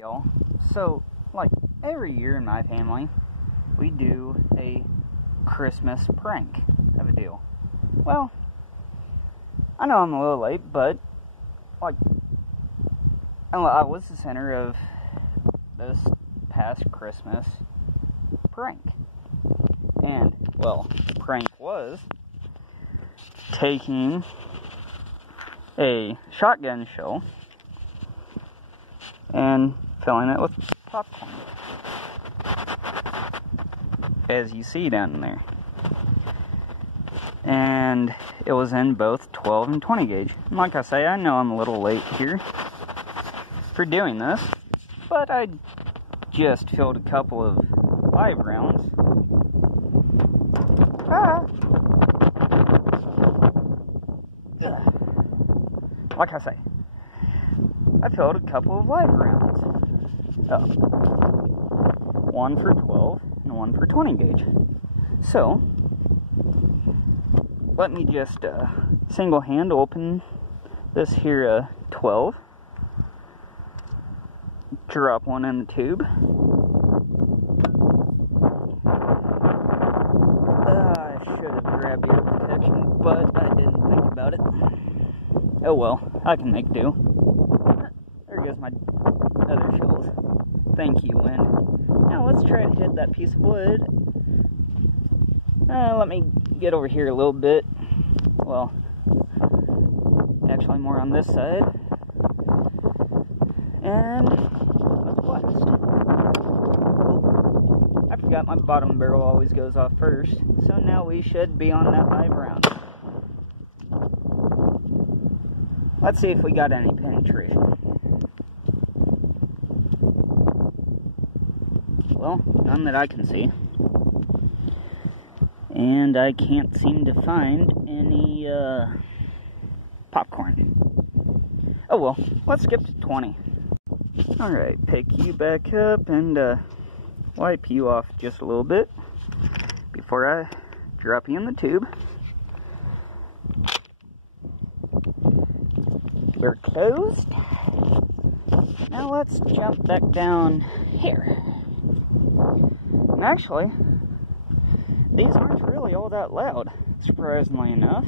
Y'all, so like every year in my family, we do a Christmas prank of a deal. Well, I know I'm a little late, but like I was the center of this past Christmas prank. And, well, the prank was taking a shotgun shell and filling it with popcorn, as you see down there. And it was in both 12 and 20 gauge. And like I say, I know I'm a little late here for doing this, but I just filled a couple of live rounds. Like I say, I filled a couple of live rounds. One for 12 and one for 20 gauge. So, let me just single hand open this here 12. Drop one in the tube. I should have grabbed ear protection, but I didn't think about it. Oh well, I can make do. There goes my other shells. Thank you, wind. Now let's try to hit that piece of wood. Let me get over here a little bit. Well, actually more on this side. And let's blast. Oh, I forgot my bottom barrel always goes off first. So now we should be on that live round. Let's see if we got any penetration. Well, none that I can see. And I can't seem to find any popcorn. Oh well, let's skip to 20. Alright, pick you back up and wipe you off just a little bit before I drop you in the tube. We're closed. Now let's jump back down here. And actually, these aren't really all that loud, surprisingly enough.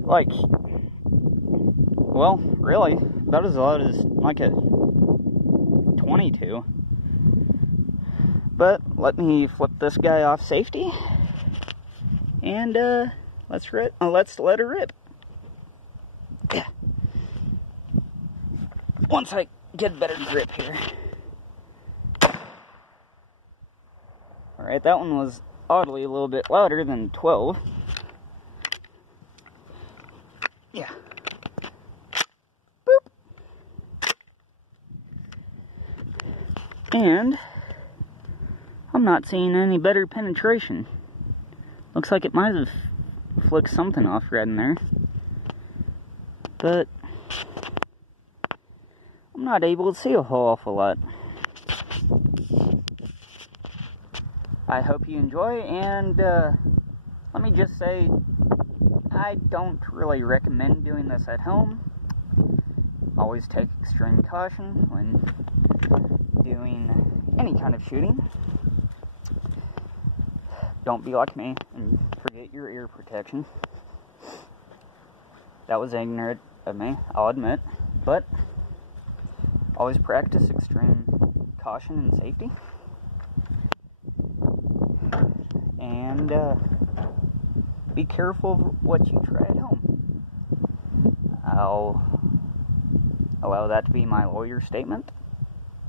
Like, well, really, about as loud as like a 22. But let me flip this guy off safety, and let's let her rip. Yeah. Once I get a better grip here. Alright, that one was oddly a little bit louder than 12. Yeah. Boop. And I'm not seeing any better penetration. Looks like it might have flicked something off right in there. But I'm not able to see a whole awful lot. I hope you enjoy, and let me just say, I don't really recommend doing this at home. Always take extreme caution when doing any kind of shooting. Don't be like me and forget your ear protection. That was ignorant of me, I'll admit, but always practice extreme caution and safety. And be careful of what you try at home. I'll allow that to be my lawyer statement,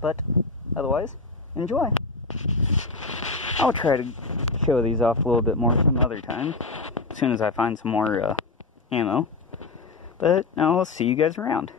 but otherwise, enjoy. I'll try to show these off a little bit more some other time, as soon as I find some more ammo. But I'll see you guys around.